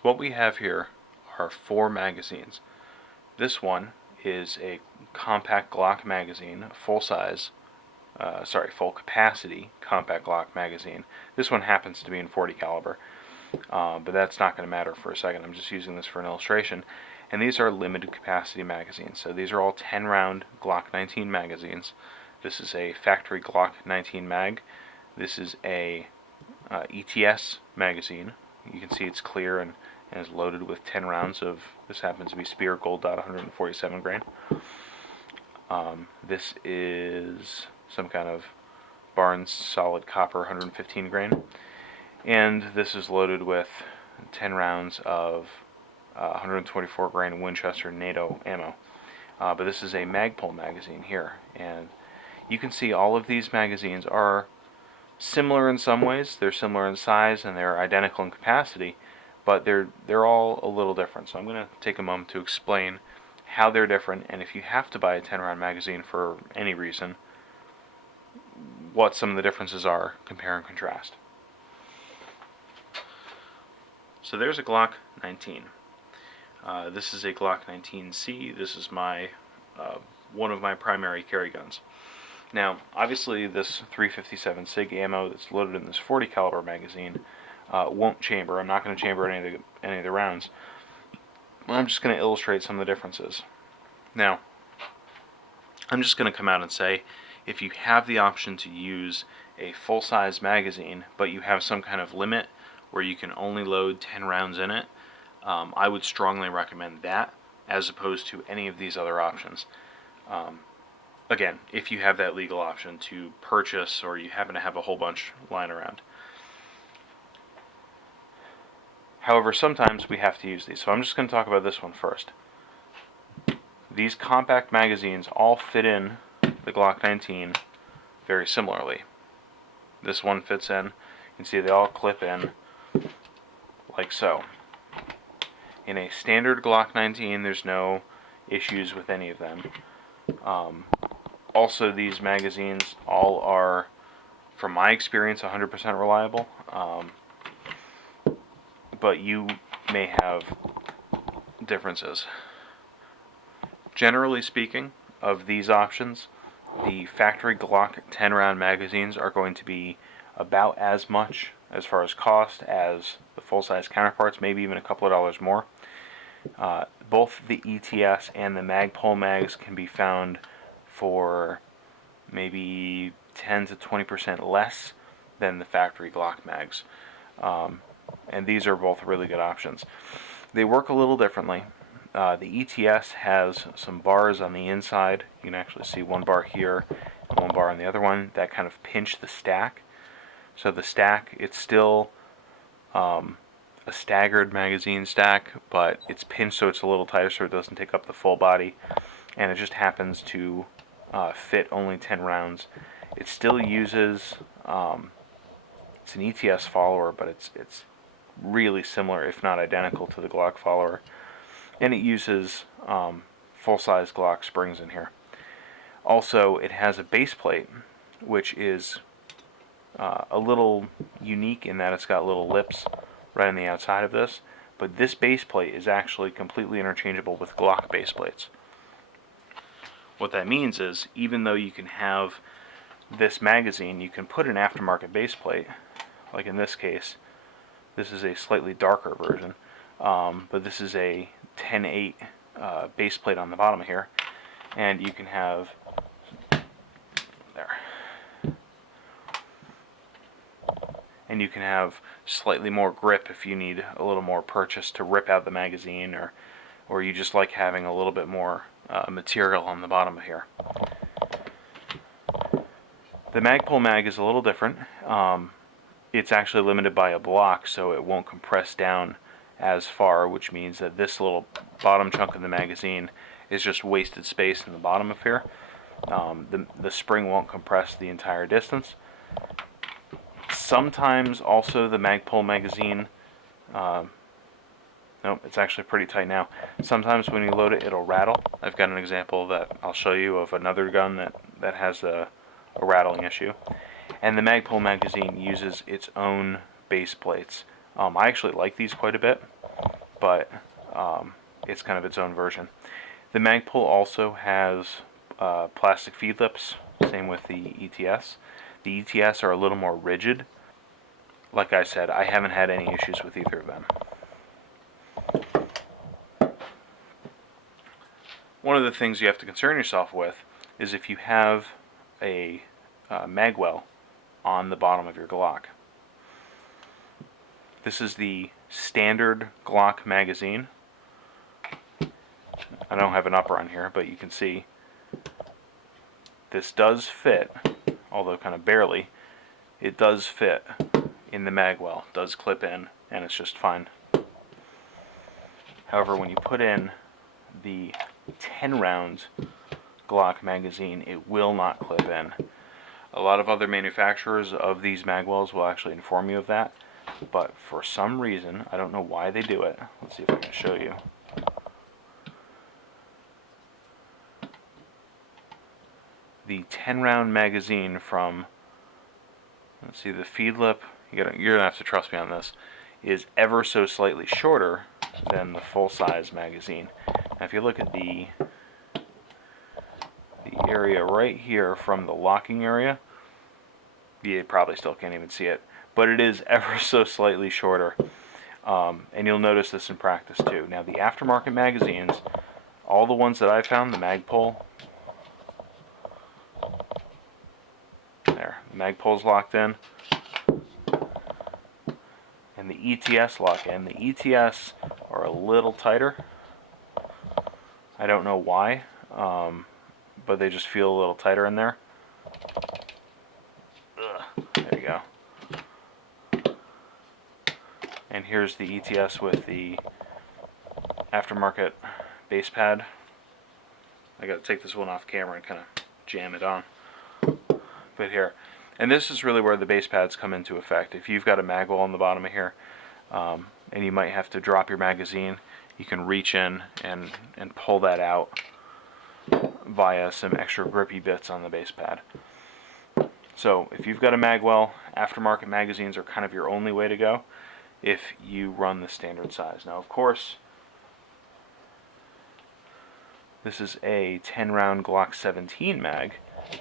So what we have here are 4 magazines. This one is a compact Glock magazine, full capacity compact Glock magazine. This one happens to be in 40 caliber, but that's not going to matter for a second. I'm just using this for an illustration. And these are limited capacity magazines. So these are all 10 round Glock 19 magazines. This is a factory Glock 19 mag. This is a ETS magazine. You can see it's clear and is loaded with 10 rounds of, this happens to be Spear Gold Dot 147 grain. This is some kind of Barnes Solid Copper 115 grain. And this is loaded with 10 rounds of 124 grain Winchester NATO ammo. But this is a Magpul magazine here. And you can see all of these magazines are similar in some ways. They're similar in size and they're identical in capacity, but they're all a little different. So I'm going to take a moment to explain how they're different, and if you have to buy a 10 round magazine for any reason, what some of the differences are, compare and contrast. So there's a Glock 19. This is a Glock 19C. This is my one of my primary carry guns. Now, obviously, this 357 SIG ammo that's loaded in this 40 caliber magazine won't chamber. I'm not going to chamber any of the rounds. I'm just going to illustrate some of the differences. Now, I'm just going to come out and say, if you have the option to use a full-size magazine, but you have some kind of limit where you can only load 10 rounds in it, I would strongly recommend that as opposed to any of these other options. Again, if you have that legal option to purchase or you happen to have a whole bunch lying around. However, sometimes we have to use these, so I'm just going to talk about this one first. These compact magazines all fit in the Glock 19 very similarly. This one fits in. You can see they all clip in like so. In a standard Glock 19, there's no issues with any of them. Also, these magazines all are, from my experience, 100% reliable. But you may have differences. Generally speaking, of these options, the factory Glock 10 round magazines are going to be about as much as far as cost as the full-size counterparts, maybe even a couple of dollars more. Both the ETS and the Magpul mags can be found for maybe 10 to 20% less than the factory Glock mags. And these are both really good options. They work a little differently. The ETS has some bars on the inside. You can actually see one bar here and one bar on the other one that kind of pinch the stack. So the stack, it's still a staggered magazine stack, but it's pinched so it's a little tighter so it doesn't take up the full body, and it just happens to fit only 10 rounds. It still uses, it's an ETS follower, but it's really similar, if not identical, to the Glock follower, and it uses full-size Glock springs in here. Also, it has a base plate, which is a little unique in that it's got little lips right on the outside of this, but this base plate is actually completely interchangeable with Glock base plates. What that means is, even though you can have this magazine, you can put an aftermarket base plate, like in this case. This is a slightly darker version, but this is a 10-8 base plate on the bottom here, and you can have, there, and you can have slightly more grip if you need a little more purchase to rip out the magazine, or you just like having a little bit more material on the bottom of here. The Magpul mag is a little different. It's actually limited by a block, so it won't compress down as far, which means that this little bottom chunk of the magazine is just wasted space in the bottom of here. The spring won't compress the entire distance. Sometimes also the Magpul magazine, nope, it's actually pretty tight now. Sometimes when you load it, it'll rattle. I've got an example that I'll show you of another gun that has a rattling issue. And the Magpul magazine uses its own base plates, I actually like these quite a bit, but it's kind of its own version. The Magpul also has plastic feed lips, same with the ETS. The ETS are a little more rigid. Like I said, I haven't had any issues with either of them. One of the things you have to concern yourself with is if you have a magwell on the bottom of your Glock. This is the standard Glock magazine. I don't have an upper on here, but you can see this does fit, although kind of barely. It does fit in the magwell, does clip in, and it's just fine. However, when you put in the 10 round Glock magazine, it will not clip in. A lot of other manufacturers of these magwells will actually inform you of that, but for some reason, I don't know why they do it. Let's see if I can show you. The 10 round magazine from, let's see, the feed lip, you're gonna have to trust me on this, is ever so slightly shorter than the full-size magazine. Now if you look at the area right here from the locking area, you probably still can't even see it, but it is ever so slightly shorter. And you'll notice this in practice too. Now the Aftermarket magazines, all the ones that I found, the Magpul, there, the Magpul's locked in, and the ETS lock in. The ETS are a little tighter. I don't know why, but they just feel a little tighter in there. There you go. And here's the ETS with the Aftermarket base pad. I gotta take this one off camera and kind of jam it on. But here, and this is really where the base pads come into effect. If you've got a magwell on the bottom of here, and you might have to drop your magazine, you can reach in and pull that out via some extra grippy bits on the base pad. So if you've got a magwell, Aftermarket magazines are kind of your only way to go if you run the standard size. Now of course, this is a 10 round Glock 17 mag,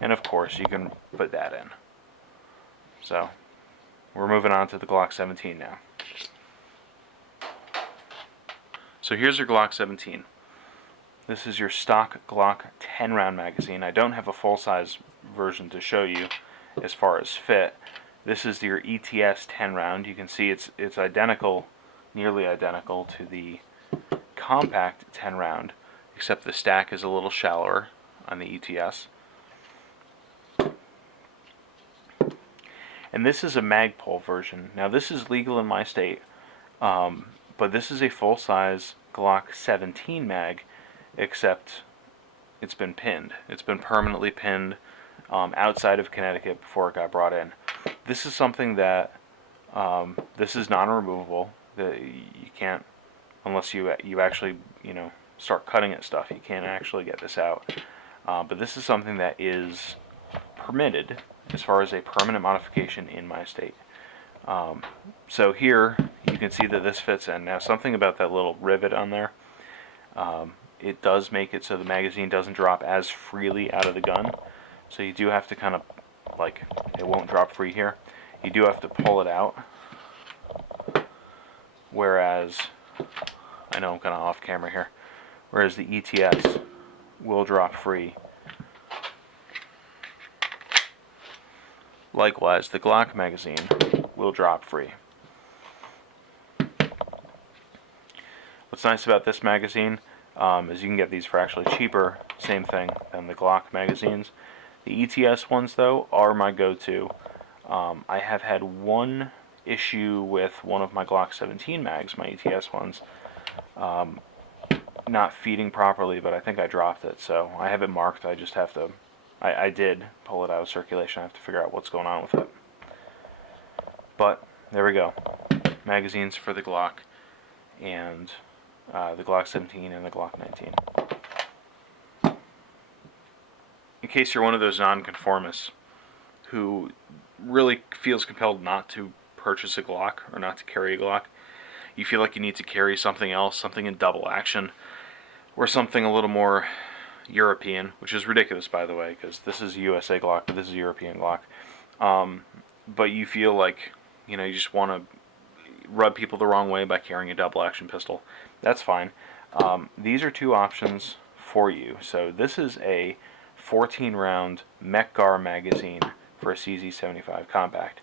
and of course you can put that in. So we're moving on to the Glock 17 now. So here's your Glock 17. This is your stock Glock 10 round magazine. I don't have a full-size version to show you as far as fit. This is your ETS 10 round. You can see it's identical, nearly identical to the compact 10 round, except the stack is a little shallower on the ETS. And this is a Magpul version. Now this is legal in my state, but this is a full-size Glock 17 mag, except it's been pinned. It's been permanently pinned outside of Connecticut before it got brought in. This is something that, this is non-removable. You can't, unless you actually, start cutting at stuff, you can't actually get this out. But this is something that is permitted as far as a permanent modification in my state. So here you can see that this fits in. Now something about that little rivet on there, it does make it so the magazine doesn't drop as freely out of the gun. So you do have to kind of, like, it won't drop free here. You do have to pull it out. Whereas, I know I'm kind of off camera here, whereas the ETS will drop free. Likewise, the Glock magazine will drop free. What's nice about this magazine is you can get these for actually cheaper, same thing, than the Glock magazines. The ETS ones, though, are my go-to. I have had one issue with one of my Glock 17 mags, my ETS ones, not feeding properly, but I think I dropped it, so I have it marked. I just have to, I did pull it out of circulation. I have to figure out what's going on with it. But there we go. Magazines for the Glock and the Glock 17 and the Glock 19. In case you're one of those nonconformists who really feels compelled not to purchase a Glock or not to carry a Glock, you feel like you need to carry something else, something in double action, or something a little more European, which is ridiculous, by the way, because this is a USA Glock, but this is a European Glock. But you feel like, you just want to rub people the wrong way by carrying a double action pistol. That's fine. These are two options for you. So this is a 14 round Magpul magazine for a CZ75 compact.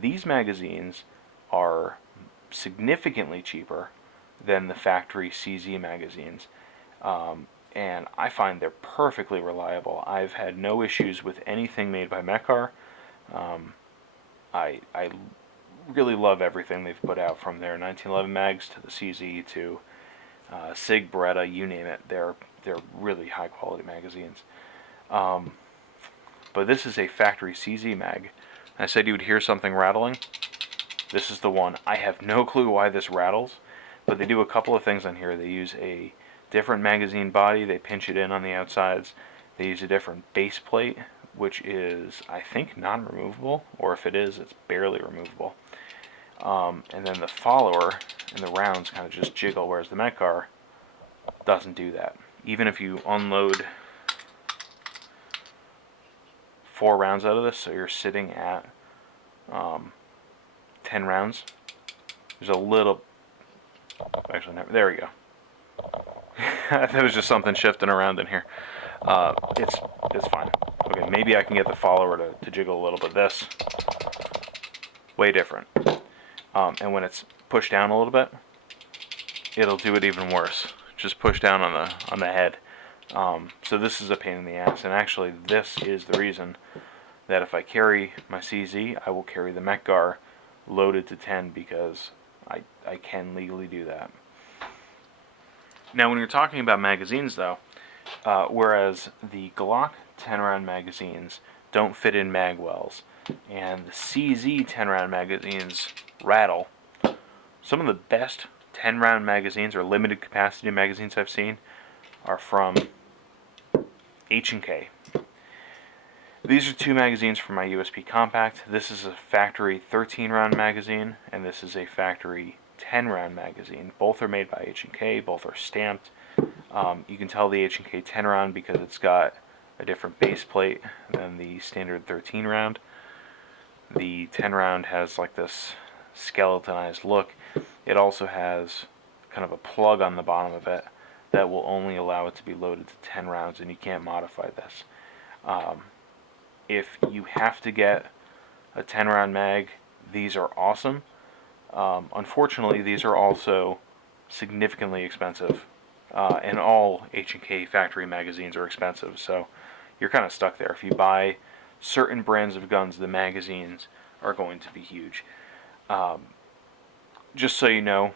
These magazines are significantly cheaper than the factory CZ magazines, and I find they're perfectly reliable. I've had no issues with anything made by Magpul. I really love everything they've put out, from their 1911 mags to the CZ to Sig, Beretta, you name it. They're really high quality magazines. But this is a factory CZ mag. I said you would hear something rattling. This is the one. I have no clue why this rattles, but they do a couple of things on here. They use a different magazine body. They pinch it in on the outsides. They use a different base plate, which is, I think, non-removable, or if it is, it's barely removable. And then the follower and the rounds kind of just jiggle, whereas the Magpul doesn't do that. Even if you unload 4 rounds out of this, so you're sitting at 10 rounds, there's a little, actually, never, there we go. There was just something shifting around in here. It's fine. Okay, maybe I can get the follower to jiggle a little bit. This, way different. And when it's pushed down a little bit, it'll do it even worse. Just push down on the head. So this is a pain in the ass. And actually, this is the reason that if I carry my CZ, I will carry the Magpul loaded to 10, because I can legally do that. Now, when you're talking about magazines, though, whereas the Glock 10-round magazines don't fit in mag wells, and the CZ 10-round magazines rattle, some of the best 10-round magazines or limited capacity magazines I've seen are from H&K. These are 2 magazines for my USP Compact. This is a factory 13-round magazine, and this is a factory 10-round magazine. Both are made by H&K. Both are stamped. You can tell the H&K 10-round because it's got a different base plate than the standard 13-round. The 10-round has like this skeletonized look. It also has kind of a plug on the bottom of it that will only allow it to be loaded to 10 rounds, and you can't modify this. If you have to get a 10-round mag, these are awesome. Unfortunately, these are also significantly expensive, and all H&K factory magazines are expensive, so you're kind of stuck there. If you buy certain brands of guns, the magazines are going to be huge. Just so you know,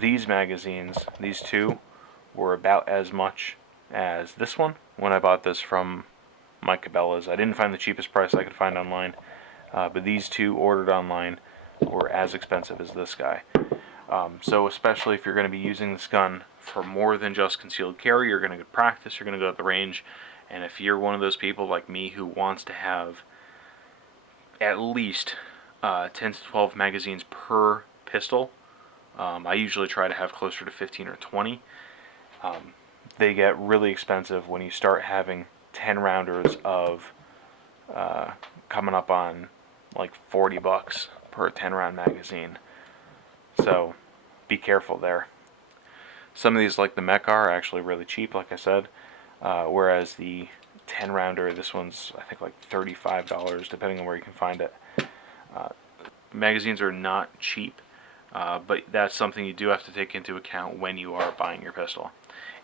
these magazines, these 2, were about as much as this one when I bought this from Mike Cabela's. I didn't find the cheapest price I could find online, but these 2 ordered online were as expensive as this guy. So especially if you're going to be using this gun for more than just concealed carry, you're going to get practice, you're going to go at the range, and if you're one of those people like me who wants to have at least 10 to 12 magazines per pistol, I usually try to have closer to 15 or 20. They get really expensive when you start having 10 rounders of coming up on like $40 per 10-round magazine. So be careful there. Some of these, like the Magpul, are actually really cheap, like I said, whereas the 10-rounder, this one's I think like $35, depending on where you can find it. Magazines are not cheap, but that's something you do have to take into account when you are buying your pistol.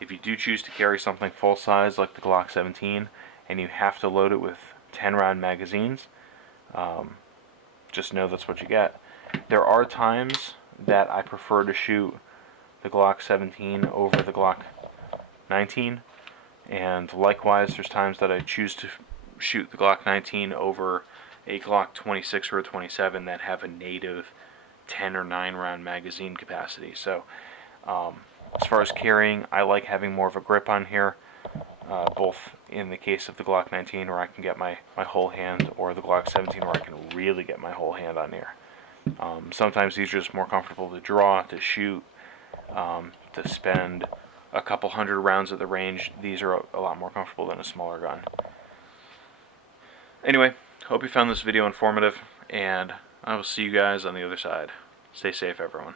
If you do choose to carry something full size like the Glock 17 and you have to load it with 10-round magazines, just know that's what you get. There are times that I prefer to shoot the Glock 17 over the Glock 19, and likewise there's times that I choose to shoot the Glock 19 over a Glock 26 or a 27 that have a native 10 or 9 round magazine capacity. So as far as carrying, I like having more of a grip on here, both in the case of the Glock 19, where I can get my whole hand, or the Glock 17, where I can really get my whole hand on here. Sometimes these are just more comfortable to draw, to shoot, to spend a couple hundred rounds at the range. These are a lot more comfortable than a smaller gun. Anyway, hope you found this video informative, and I will see you guys on the other side. Stay safe, everyone.